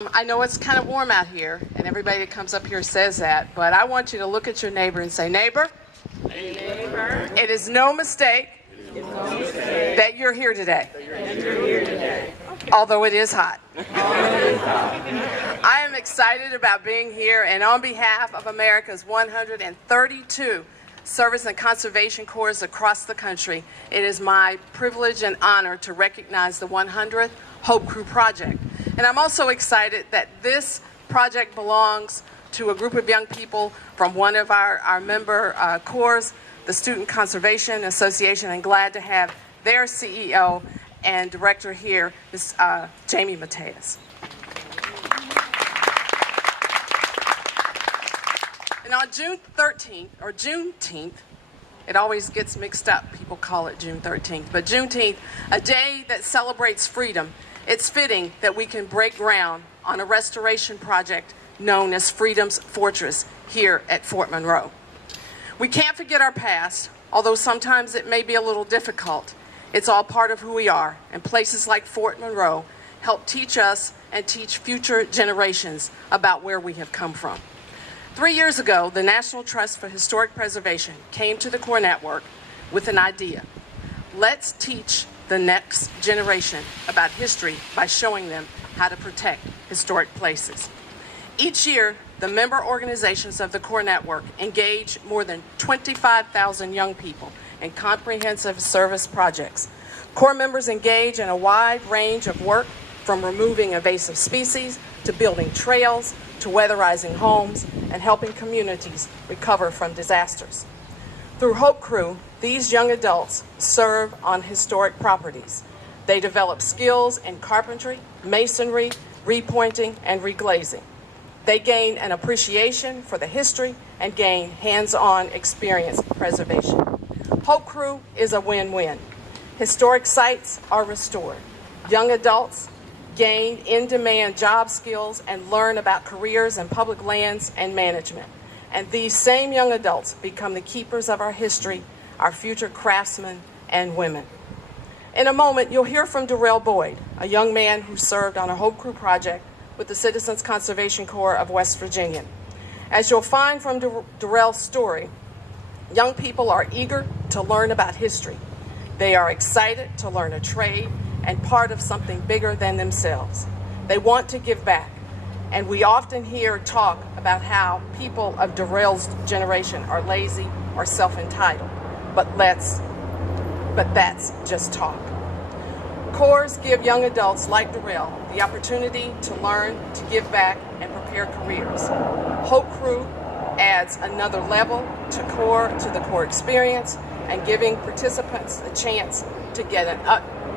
I know it's kind of warm out here, and everybody that comes up here says that, but I want you to look at your neighbor and say, neighbor, it is no mistake that you're here today, although it is hot. I am excited about being here, and on behalf of America's 132 service and conservation corps across the country, it is my privilege and honor to recognize the 100th Hope Crew Project. And I'm also excited that this project belongs to a group of young people from one of our member corps, the Student Conservation Association, and glad to have their CEO and director here, is Jamie Mateus. And on June 13th, or Juneteenth, it always gets mixed up. People call it June 13th. But Juneteenth, a day that celebrates freedom, it's fitting that we can break ground on a restoration project known as Freedom's Fortress here at Fort Monroe. We can't forget our past, although sometimes it may be a little difficult. It's all part of who we are, and places like Fort Monroe help teach us and teach future generations about where we have come from. 3 years ago, the National Trust for Historic Preservation came to the Corps Network with an idea. Let's teach the next generation about history by showing them how to protect historic places. Each year, the member organizations of the Corps Network engage more than 25,000 young people in comprehensive service projects. Corps members engage in a wide range of work, from removing invasive species to building trails to weatherizing homes and helping communities recover from disasters. Through Hope Crew, these young adults serve on historic properties. They develop skills in carpentry, masonry, repointing, and reglazing. They gain an appreciation for the history and gain hands-on experience preservation. Hope Crew is a win-win. Historic sites are restored. Young adults gain in-demand job skills and learn about careers in public lands and management. And these same young adults become the keepers of our history, our future craftsmen and women. In a moment, you'll hear from Terrell, a young man who served on a Hope Crew project with the Citizens Conservation Corps of West Virginia. As you'll find from Terrell's story, young people are eager to learn about history. They are excited to learn a trade and part of something bigger than themselves. They want to give back. And we often hear talk about how people of Terrell's generation are lazy or self-entitled. But that's just talk. Corps give young adults like Terrell the opportunity to learn, to give back, and prepare careers. Hope Crew adds another level to the Corps experience and giving participants a chance to get an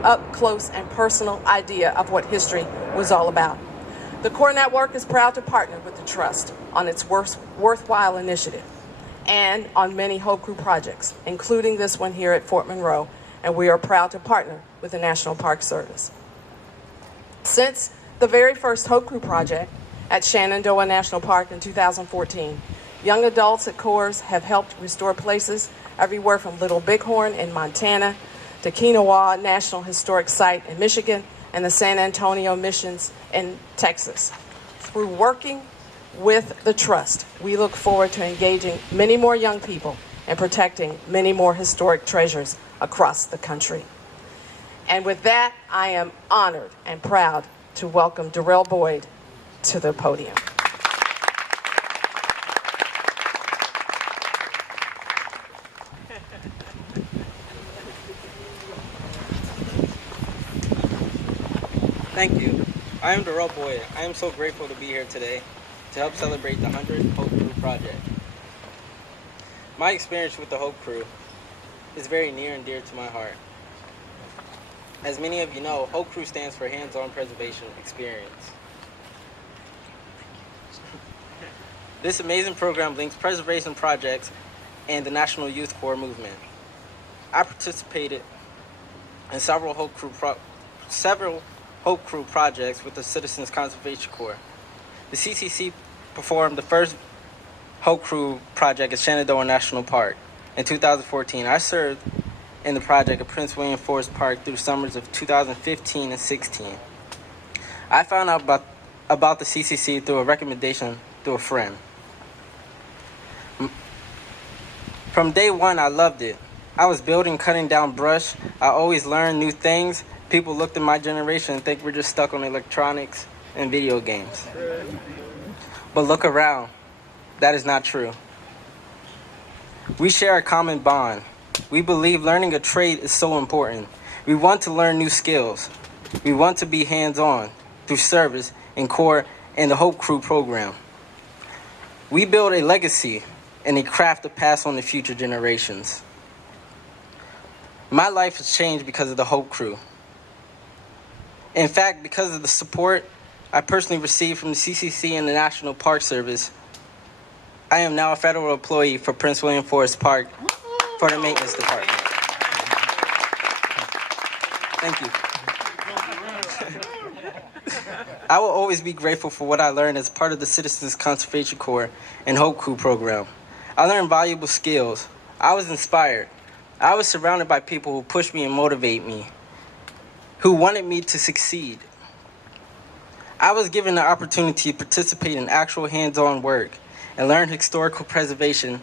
up close and personal idea of what history was all about. The Corps Network is proud to partner with the Trust on its worthwhile initiative and on many Hope Crew projects, including this one here at Fort Monroe, and we are proud to partner with the National Park Service. Since the very first Hope Crew project at Shenandoah National Park in 2014, young adults at Corps have helped restore places everywhere from Little Bighorn in Montana to Kenowa National Historic Site in Michigan and the San Antonio Missions in Texas. Through working with the Trust, we look forward to engaging many more young people and protecting many more historic treasures across the country. And with that, I am honored and proud to welcome Terrell to the podium. Thank you. I am Terrell. I am so grateful to be here today to help celebrate the 100th Hope Crew project. My experience with the Hope Crew is very near and dear to my heart. As many of you know, Hope Crew stands for Hands-On Preservation Experience. This amazing program links preservation projects and the National Youth Corps movement. I participated in several Hope Crew projects with the Citizens Conservation Corps. The CCC performed the first Hope Crew project at Shenandoah National Park. In 2014, I served in the project at Prince William Forest Park through summers of 2015 and 16. I found out about the CCC through a recommendation through a friend. From day one, I loved it. I was building, cutting down brush. I always learned new things. People looked at my generation and think we're just stuck on electronics and video games. But look around. That is not true. We share a common bond. We believe learning a trade is so important. We want to learn new skills. We want to be hands-on through service and core and the Hope Crew program. We build a legacy and a craft to pass on to future generations. My life has changed because of the Hope Crew. In fact, because of the support I personally received from the CCC and the National Park Service, I am now a federal employee for Prince William Forest Park for the maintenance department. Thank you. I will always be grateful for what I learned as part of the Citizens Conservation Corps and Hope Crew program. I learned valuable skills. I was inspired. I was surrounded by people who pushed me and motivate me, who wanted me to succeed. I was given the opportunity to participate in actual hands-on work and learn historical preservation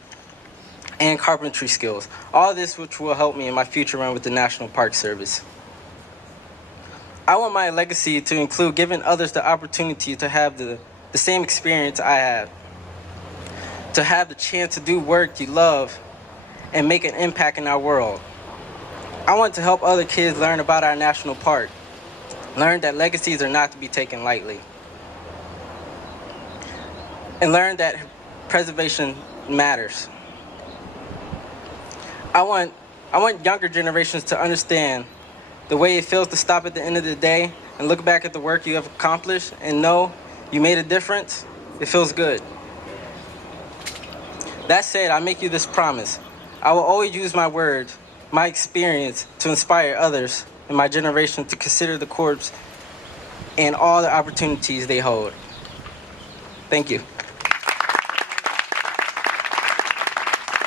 and carpentry skills. All this which will help me in my future run with the National Park Service. I want my legacy to include giving others the opportunity to have the same experience I had, to have the chance to do work you love and make an impact in our world. I want to help other kids learn about our national park, learn that legacies are not to be taken lightly, and learn that preservation matters. I want younger generations to understand the way it feels to stop at the end of the day and look back at the work you have accomplished and know you made a difference. It feels good. That said, I make you this promise. I will always use my words, my experience, to inspire others in my generation to consider the corps and all the opportunities they hold. Thank you.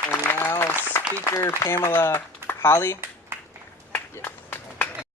And now, Speaker Pamela Holly.